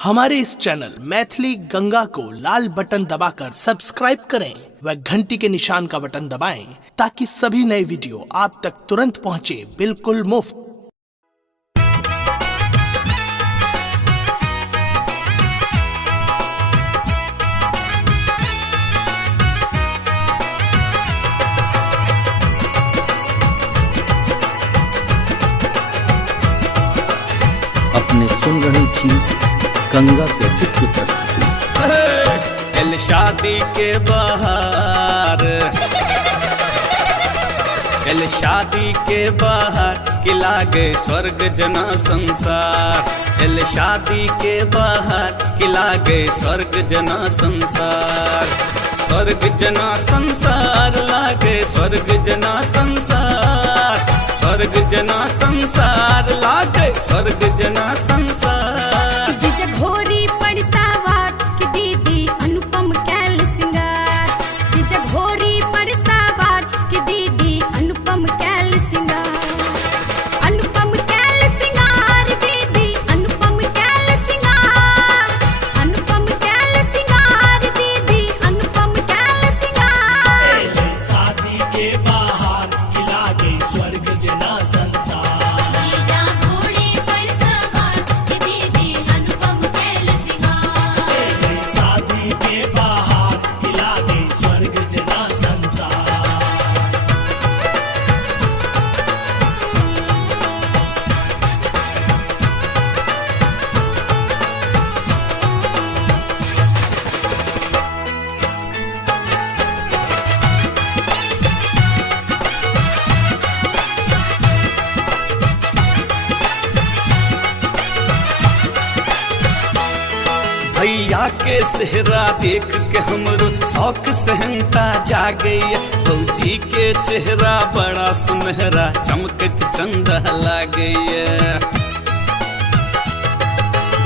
हमारे इस चैनल मैथिली गंगा को लाल बटन दबाकर सब्सक्राइब करें व घंटी के निशान का बटन दबाएं ताकि सभी नए वीडियो आप तक तुरंत पहुंचे बिल्कुल मुफ्त। अपने सुन रही थी गंगा कैसेट की प्रस्तुति। कल शादी के बाहर, कल शादी के बाहर कि लागे स्वर्ग जना संसार। कल शादी के बाहर कि लागे स्वर्ग जना संसार। स्वर्ग जना संसार लागे स्वर्ग जना संसार। स्वर्ग जना संसार लागे स्वर्ग जना संसार। घोरी पड़सावार की दीदी अनुपम कैल सिंगार। घोरी पड़सावार की दीदी अनुपम कैल सिंगार। अनुपम कैल सिंगार दीदी अनुपम कैल सिंगार। अनुपम कैल सिंगार दीदी अनुपम कैल सिंगार। शादी के बाहर कि लागे स्वर्ग जना संसार। शादी के बाहर कि लागे स्वर्ग जना संसार। भैया के सेहरा देख के हमरो शौक सहनता जागे। फौजी के चेहरा बड़ा सुनहरा चमकत चंदा लागे।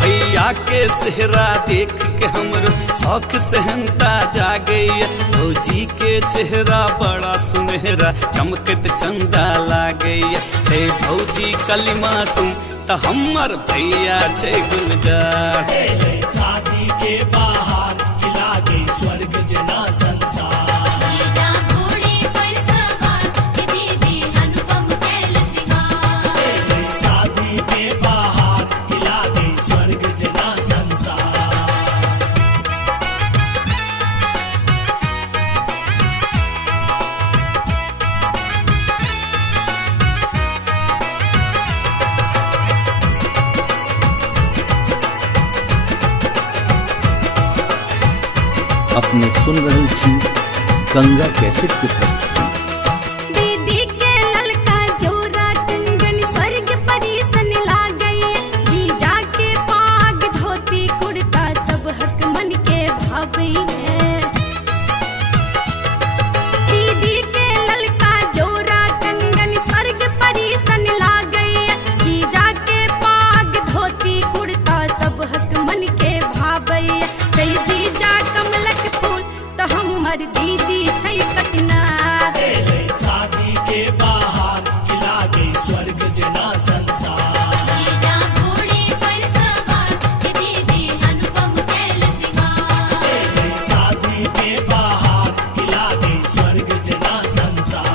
भैया के सेहरा देख के हमरो शौक सहनता जागे। फौजी के चेहरा बड़ा सुनहरा चमकत चंदा लागे। छे फौजी कलिमा सुन त हमर भैया छे गुलजार। शादी के बाहर कि लागे स्वर्ग जना संसार। शादी के बाहर कि लागे स्वर्ग जना संसार। अपने सुन रही थी गंगा कैसेट की प्रस्तुति। दीदी के ललका जोरा कंगन स्वर्ग परीसन लागई। जीजा के पाग धोती कुर्ता सब हक मन के भावई है। दीदी के ललका जोरा कंगन स्वर्ग परीसन लागई। जीजा के पाग धोती कुर्ता सब हक मन के भावई। जय जीजा कमलक फूल तो हमर दीदी छै कचनार। शादी के बाहर कि लागे स्वर्ग जना संसार। शादी के बाहर कि लागे स्वर्ग जना संसार।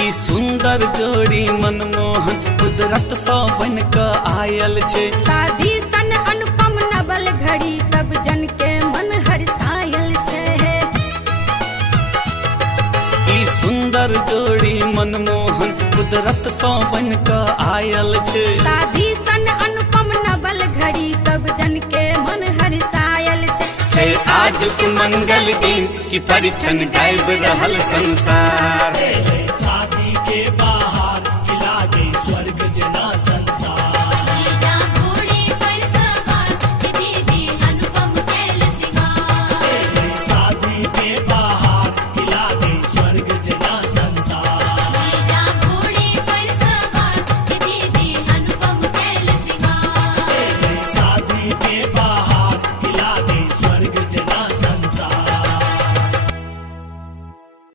ई सुंदर जोड़ी मनमोहन कुदरत सौ बन क आयल छे। शादी सन अनुपम नवल घड़ी सब जन के मन हर्षायल छे। ई सुंदर जोड़ी मनमोहन कुदरत सौ बन क आयल छे। शादी सन अनुपम नवल घड़ी सब जन के मन हर्षायल छे। आज मंगल दिन की परिछन गायब रहल संसार।